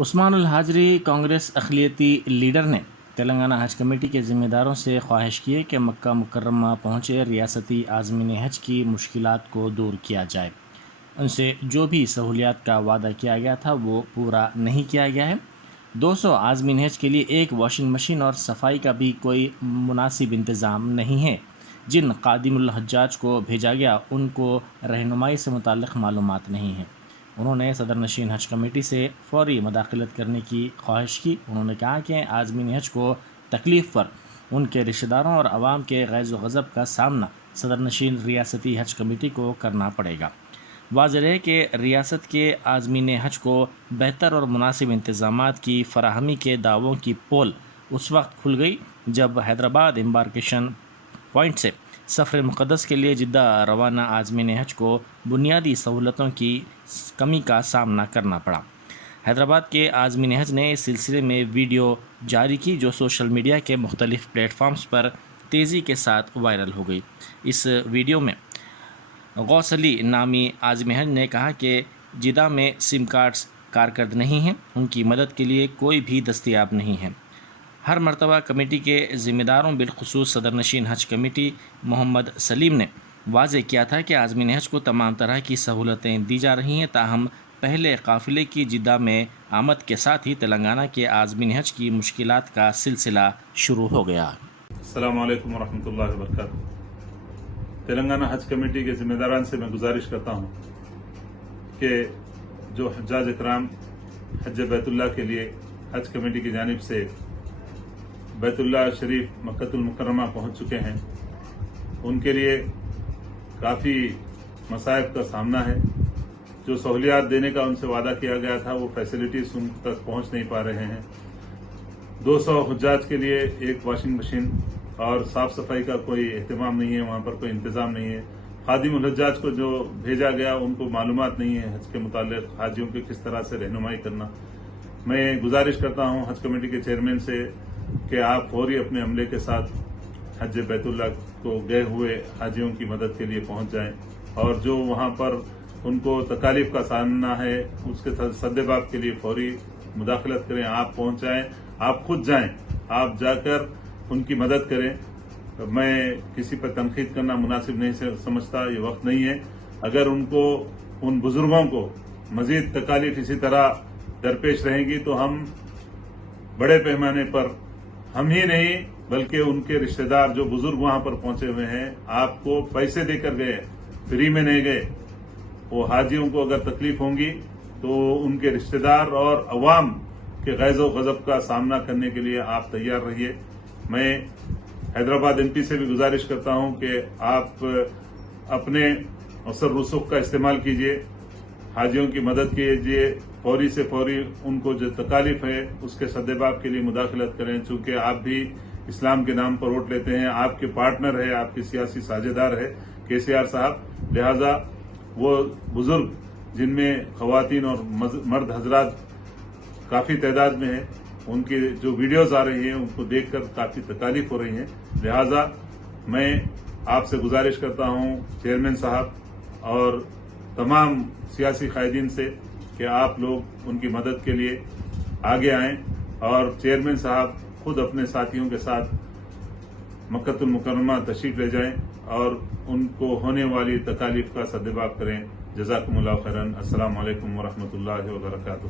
عثمان الحاجری کانگریس اقلیتی لیڈر نے تلنگانہ حج کمیٹی کے ذمہ داروں سے خواہش کی ہے کہ مکہ مکرمہ پہنچے ریاستی عازمین حج کی مشکلات کو دور کیا جائے۔ ان سے جو بھی سہولیات کا وعدہ کیا گیا تھا وہ پورا نہیں کیا گیا ہے۔ 200 عازمین حج کے لیے ایک واشنگ مشین اور صفائی کا بھی کوئی مناسب انتظام نہیں ہے۔ جن قادم الحجاج کو بھیجا گیا ان کو رہنمائی سے متعلق معلومات نہیں ہیں۔ انہوں نے صدر نشین حج کمیٹی سے فوری مداخلت کرنے کی خواہش کی۔ انہوں نے کہا کہ عازمین حج کو تکلیف پر ان کے رشتہ داروں اور عوام کے غیظ و غضب کا سامنا صدر نشین ریاستی حج کمیٹی کو کرنا پڑے گا۔ واضح ہے کہ ریاست کے عازمین حج کو بہتر اور مناسب انتظامات کی فراہمی کے دعووں کی پول اس وقت کھل گئی جب حیدرآباد امبارکیشن پوائنٹ سے سفر مقدس کے لیے جدہ روانہ عازمین حج کو بنیادی سہولتوں کی کمی کا سامنا کرنا پڑا۔ حیدرآباد کے عازمین حج نے اس سلسلے میں ویڈیو جاری کی جو سوشل میڈیا کے مختلف پلیٹ فارمز پر تیزی کے ساتھ وائرل ہو گئی۔ اس ویڈیو میں غوث علی نامی عازم حج نے کہا کہ جدہ میں سم کارڈز کارکرد نہیں ہیں، ان کی مدد کے لیے کوئی بھی دستیاب نہیں ہے۔ ہر مرتبہ کمیٹی کے ذمہ داروں بالخصوص صدر نشین حج کمیٹی محمد سلیم نے واضح کیا تھا کہ عازمین حج کو تمام طرح کی سہولتیں دی جا رہی ہیں، تاہم پہلے قافلے کی جدہ میں آمد کے ساتھ ہی تلنگانہ کے عازمین حج کی مشکلات کا سلسلہ شروع ہو گیا۔ السلام علیکم ورحمۃ اللہ وبرکاتہ۔ تلنگانہ حج کمیٹی کے ذمہ داران سے میں گزارش کرتا ہوں کہ جو حجاج اکرام حج بیت اللہ کے لیے حج کمیٹی کی جانب سے بیت اللہ شریف مکہ المکرمہ پہنچ چکے ہیں، ان کے لیے کافی مصائب کا سامنا ہے۔ جو سہولیات دینے کا ان سے وعدہ کیا گیا تھا وہ فیسلٹیز ان تک پہنچ نہیں پا رہے ہیں۔ 200 حجاج کے لیے ایک واشنگ مشین اور صاف صفائی کا کوئی اہتمام نہیں ہے، وہاں پر کوئی انتظام نہیں ہے۔ خادم الحجاج کو جو بھیجا گیا ان کو معلومات نہیں ہے حج کے متعلق، حاجیوں کی کس طرح سے رہنمائی کرنا۔ میں گزارش کرتا ہوں حج کمیٹی کے چیئرمین سے کہ آپ فوری اپنے عملے کے ساتھ حج بیت اللہ کو گئے ہوئے حاجیوں کی مدد کے لیے پہنچ جائیں، اور جو وہاں پر ان کو تکالیف کا سامنا ہے اس کے سدباب کے لیے فوری مداخلت کریں۔ آپ پہنچ جائیں، آپ خود جائیں، آپ جا کر ان کی مدد کریں۔ میں کسی پر تنقید کرنا مناسب نہیں سمجھتا، یہ وقت نہیں ہے۔ اگر ان بزرگوں کو مزید تکالیف اسی طرح درپیش رہیں گی تو ہم بڑے پیمانے پر، ہم ہی نہیں بلکہ ان کے رشتہ دار جو بزرگ وہاں پر پہنچے ہوئے ہیں، آپ کو پیسے دے کر گئے، فری میں نہیں گئے۔ وہ حاجیوں کو اگر تکلیف ہوں گی تو ان کے رشتہ دار اور عوام کے غیظ و غضب کا سامنا کرنے کے لیے آپ تیار رہیے۔ میں حیدرآباد ایم پی سے بھی گزارش کرتا ہوں کہ آپ اپنے اثر رسوخ کا استعمال کیجیے، حاجیوں کی مدد کیجیے، فوری سے فوری ان کو جو تکالیف ہے اس کے سدباب کے لیے مداخلت کریں، چونکہ آپ بھی اسلام کے نام پر ووٹ لیتے ہیں، آپ کے پارٹنر ہے، آپ کے سیاسی ساجھیدار ہے KCR صاحب، لہذا وہ بزرگ جن میں خواتین اور مرد حضرات کافی تعداد میں ہیں، ان کی جو ویڈیوز آ رہی ہیں ان کو دیکھ کر کافی تکالیف ہو رہی ہیں، لہذا میں آپ سے گزارش کرتا ہوں چیئرمین صاحب اور تمام سیاسی قائدین سے کہ آپ لوگ ان کی مدد کے لیے آگے آئیں، اور چیئرمین صاحب خود اپنے ساتھیوں کے ساتھ مکہ المکرمہ تشریف لے جائیں اور ان کو ہونے والی تکالیف کا سدباب کریں۔ جزاکم اللہ خیرا۔ السلام علیکم ورحمۃ اللہ وبرکاتہ۔